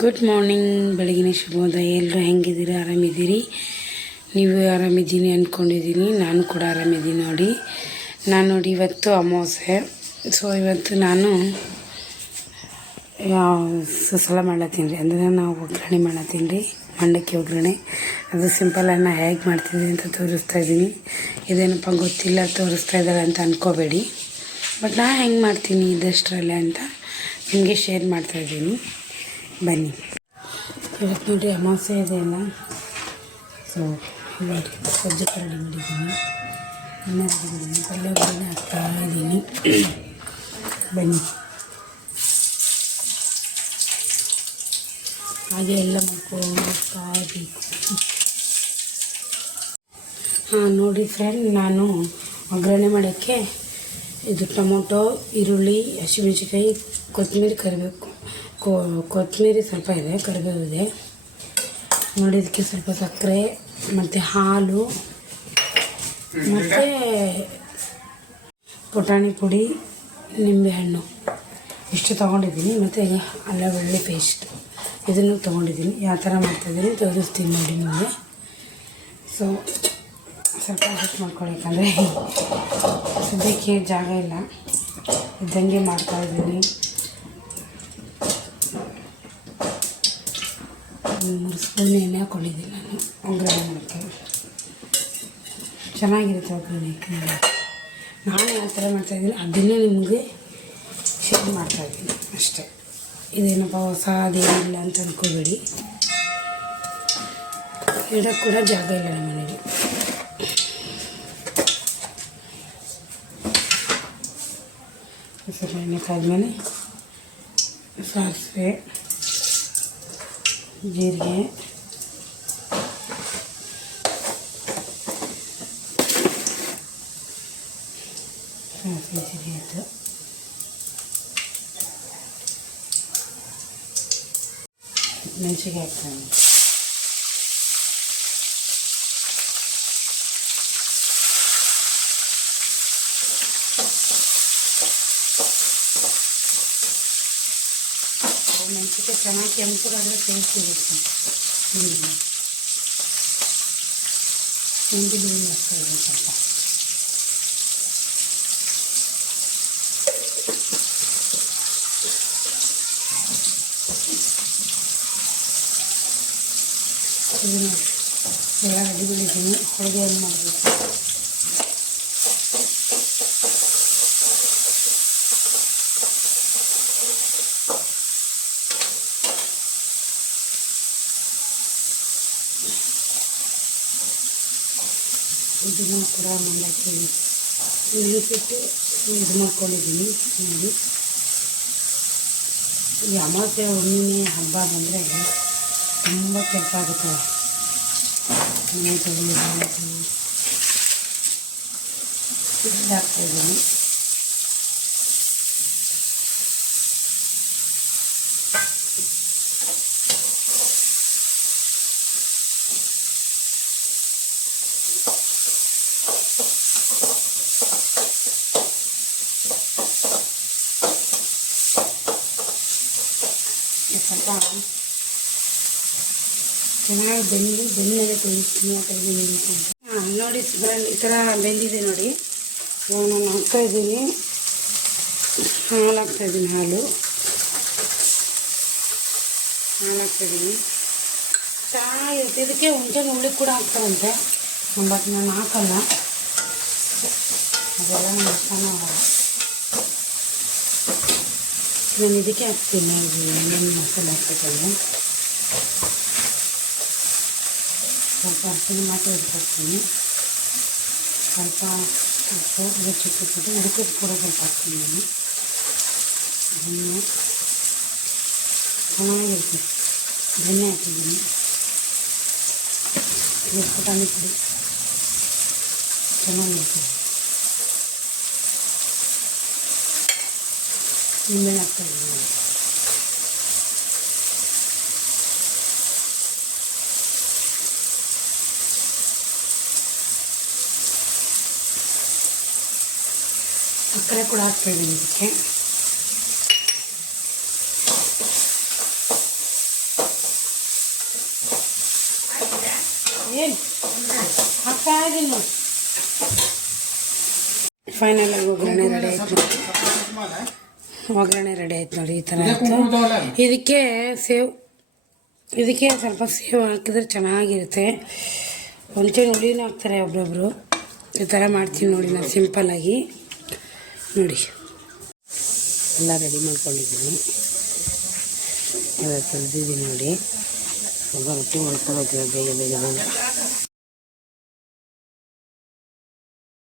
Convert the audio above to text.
Good morning, ಬೆಳಗಿನ ಶುಭೋದಯ. ಎಲ್ಲರೂ ಹೆಂಗಿದ್ದೀರಿ? ಆರಾಮಿದ್ದೀರಿ? ನೀವು ಆರಾಮಿದ್ದೀನಿ ಅಂದ್ಕೊಂಡಿದ್ದೀನಿ. ನಾನು ಕೂಡ ಆರಾಮಿದ್ದೀನಿ. ನೋಡಿ ಇವತ್ತು ಅಮಾವಾಸ್ಯೆ. ಸೊ ಇವತ್ತು ನಾನು ಸುಸಲ ಮಾಡತ್ತೀನಿ ರೀ. ಅಂದರೆ ನಾವು ಒಗ್ಗರಣೆ ಮಾಡತ್ತೀನಿ ರೀ, ಮಂಡಕ್ಕಿ ಒಗ್ಗರಣೆ. ಅದು ಸಿಂಪಲನ್ನು ಹೇಗೆ ಮಾಡ್ತಿದ್ದೀನಿ ಅಂತ ತೋರಿಸ್ತಾ ಇದ್ದೀನಿ. ಇದೇನಪ್ಪ ಗೊತ್ತಿಲ್ಲ ತೋರಿಸ್ತಾ ಇದ್ದಾರೆ ಅಂತ ಅಂದ್ಕೋಬೇಡಿ. ಬಟ್ ನಾನು ಹೆಂಗೆ ಮಾಡ್ತೀನಿ ಇದಷ್ಟರಲ್ಲೇ ಅಂತ ನಿಮಗೆ ಶೇರ್ ಮಾಡ್ತಾಯಿದ್ದೀನಿ. ಬನ್ನಿ. ಇವತ್ತು ನೋಡಿ ಅಮಾವಾಸ್ಯೆ ಇದೆಯಲ್ಲ, ಸೊ ನೋಡಿ ಸಜ್ಜೆ ರೆಡಿ ಮಾಡಿದ್ದೀನಿ, ಅನ್ನ ರೆಡಿ ಮಾಡಿದ್ದೀನಿ, ಪಲ್ಯ ಒಗ್ಗರಣೆ ಹಾಕ್ತಾಯಿದ್ದೀನಿ. ಬನ್ನಿ. ಹಾಗೆ ಎಲ್ಲ ಮಾಡ್ಕೊಳ್ಬೇಕು. ನೋಡಿ ಫ್ರೆಂಡ್, ನಾನು ಒಗ್ಗರಣೆ ಮಾಡೋಕ್ಕೆ ಇದು ಟೊಮೊಟೊ, ಈರುಳ್ಳಿ, ಹಸಿಮೆಣಸಿನ್ಕಾಯಿ, ಕೊತ್ತಂಬರಿ, ಕರಿಬೇಕು. ಕೊತ್ತಂಬರಿ ಸ್ವಲ್ಪ ಇದೆ, ಕರಿಬೇವು ಇದೆ. ನೋಡಿ ಇದಕ್ಕೆ ಸ್ವಲ್ಪ ಸಕ್ಕರೆ ಮತ್ತು ಹಾಲು ಮತ್ತು ಪುಟಾಣಿ ಪುಡಿ, ನಿಂಬೆಹಣ್ಣು ಇಷ್ಟು ತೊಗೊಂಡಿದ್ದೀನಿ. ಮತ್ತು ಈಗ ಅಲ್ಲ ಬೆಳ್ಳುಳ್ಳಿ ಪೇಸ್ಟ್ ಇದನ್ನು ತೊಗೊಂಡಿದ್ದೀನಿ. ಯಾವ ಥರ ಮಾಡ್ತಾಯಿದ್ದೀನಿ ತೋರಿಸ್ತೀನಿ ನೋಡಿ ನಿಮಗೆ. ಸೊ ಸ್ವಲ್ಪ ಅಡ್ಜಸ್ಟ್ ಮಾಡ್ಕೊಳಕ್ಕಂದರೆ ಸದ್ಯಕ್ಕೆ ಜಾಗ ಇಲ್ಲ, ಇದ್ದಂಗೆ ಮಾಡ್ತಾಯಿದ್ದೀನಿ. 3 ಸ್ಪೂನ್ ಎಣ್ಣೆ ಹಾಕ್ಕೊಂಡಿದ್ದೀನಿ ನಾನು ಒಗ್ಗರಣೆ ಮಾಡೋಕ್ಕೆ. ಚೆನ್ನಾಗಿರುತ್ತೆ ಒಗ್ಗರಣೆ. ನಾನು ಯಾವ ಥರ ಮಾಡ್ತಾಯಿದ್ದೀನಿ ಅದನ್ನೇ ನಿಮಗೆ ಶೇರ್ ಮಾಡ್ತಾಯಿದ್ದೀನಿ ಅಷ್ಟೇ. ಇದೇನಪ್ಪ ಹೊಸ ಅದೇನಿಲ್ಲ ಅಂತ ಅಂದ್ಕೋಬೇಡಿ. ಇಡೋಕ್ಕೆ ಕೂಡ ಜಾಗ ಇಲ್ಲ ನಮ್ಮ ಮನೆಗೆ. ಸ್ವಲ್ಪ ಎಣ್ಣೆ ಕಾದ್ಮೇಲೆ ಸಾಸಿವೆ, ಜೀರಿಗೆ, ಜೀರಿಗೆ ಆಯಿತು. ಮೆಣಸಿಗೆ ಹಾಕ್ತಾನೆ. ಮೆಣಸಿಗೆ ಚೆನ್ನಾಗಿ ಕೆಂಪಗಾದರೆ ಟೇಸ್ಟ್ ಇರುತ್ತೆ. ಶುಂಠಿ ಬೆಳ್ಳುಳ್ಳಿ ಹಾಕ್ತಾಯಿದ್ದೀನಿ ಸ್ವಲ್ಪ. ಇದನ್ನು ಎಲ್ಲ ರೆಡಿ ಮಾಡಿದ್ದೀನಿ. ಹೋಳಿಗೆಯನ್ನು ಮಾಡಬೇಕು. ಇದನ್ನು ಕೂಡ ಮಂಡಕ್ಕಿ ನೆನೆಸಿಟ್ಟು ಇದು ಮಾಡ್ಕೊಂಡಿದ್ದೀನಿ. ನೋಡಿ, ಈ ಅಮಾವಾಸ್ಯೆ ಹುಣ್ಣಿಮೆ ಹಬ್ಬ ಬಂದರೆ ತುಂಬ ಕೆಲಸ ಆಗುತ್ತೆ. ಮನೆ ತೊಗೊಳ್ಳೋದು ಹಾಕ್ತಾಯಿದ್ದೀನಿ. ಸ್ವಲ್ಪ ಚೆನ್ನಾಗಿ ಬೆಂದಮೇಲೆ ತೋರಿಸ್ತೀನಿ ಆ ಥರ ಬೆಂದಿತ್ತು ಅಂತ. ನೋಡಿ ಫ್ರೆಂಡ್, ಈ ಥರ ಬೆಂದಿದೆ ನೋಡಿ. ನಾನು ಹಾಕ್ತಾಯಿದ್ದೀನಿ, ಹಾಲು ಹಾಕ್ತಾಯಿದ್ದೀನಿ. ಹಾಲು ಹಾಕ್ತಾಯಿದ್ದೀನಿ. ಚೆನ್ನಾಗಿರುತ್ತೆ. ಇದಕ್ಕೆ ಹುಣಸೆ ಹುಳಿ ಕೂಡ ಹಾಕ್ತಾರಂತೆ, ಬಟ್ ನಾನು ಹಾಕಲ್ಲ. ಅದೆಲ್ಲ ನಾನು ಇಷ್ಟನೂ ಆಗಲ್ಲ. ನಾನು ಇದಕ್ಕೆ ಹಾಕ್ತೀನಿ ಏನೇನು ಮಸಾಲೆ ಹಾಕ್ಬೇಕಂದ್ರೆ ಸ್ವಲ್ಪ ಅರಿಶಿನ ಮಾತ್ರ ಹಾಕ್ತೀನಿ. ಸ್ವಲ್ಪ ಚಿಕ್ಕ ಇದಕ್ಕೆ ಕೂಡ ಸ್ವಲ್ಪ ಹಾಕ್ತೀನಿ ನಾನು. ಧನ್ಯ ಚೆನ್ನಾಗಿರುತ್ತೆ. ಧನ್ಯ ಹಾಕಿದ್ದೀನಿ. ಪುಟಾಣಿ ಪುಡಿ ಚೆನ್ನಾಗಿರುತ್ತೆ. ನಿಂಬೆಹಣ್ಣು ಹಾಕ್ತಾಯಿದ್ದೀನಿ. ಸಕ್ಕರೆ ಕೂಡ ಹಾಕ್ತಾಯಿದ್ದೀನಿ ಇದಕ್ಕೆ. ಏನು ಹಾಕ್ತಾ ಇದ್ದೀನಿ ನೋಡಿ. ಫೈನಲ್ ಆಗಿ ಒಗ್ಗರಣೆ ರೆಡಿ ಆಯ್ತು ನೋಡಿ. ಒಗ್ಗರಣೆ ರೆಡಿ ಆಯ್ತು ನೋಡಿ. ಈ ಥರ ಆಯಿತು. ಇದಕ್ಕೆ ಸ್ವಲ್ಪ ಸೇವ್ ಹಾಕಿದ್ರೆ ಚೆನ್ನಾಗಿರುತ್ತೆ. ಒಂಚೂರು ಹುಳಿನೂ ಹಾಕ್ತಾರೆ ಒಬ್ಬೊಬ್ಬರು. ಈ ಥರ ಮಾಡ್ತೀನಿ ನೋಡಿ ನಾನು ಸಿಂಪಲ್ಲಾಗಿ. ನೋಡಿ ಎಲ್ಲ ರೆಡಿ ಮಾಡ್ಕೊಂಡಿದ್ದೀನಿ. ಎಲ್ಲ ತೆಗೆದಿದ್ದೀನಿ ನೋಡಿ. ಸ್ವಲ್ಪ ರೊಟ್ಟಿ ಮಾಡ್ಕೊಬೇಕು ಬೇಗ ಬೇಗ ಬೇಗ.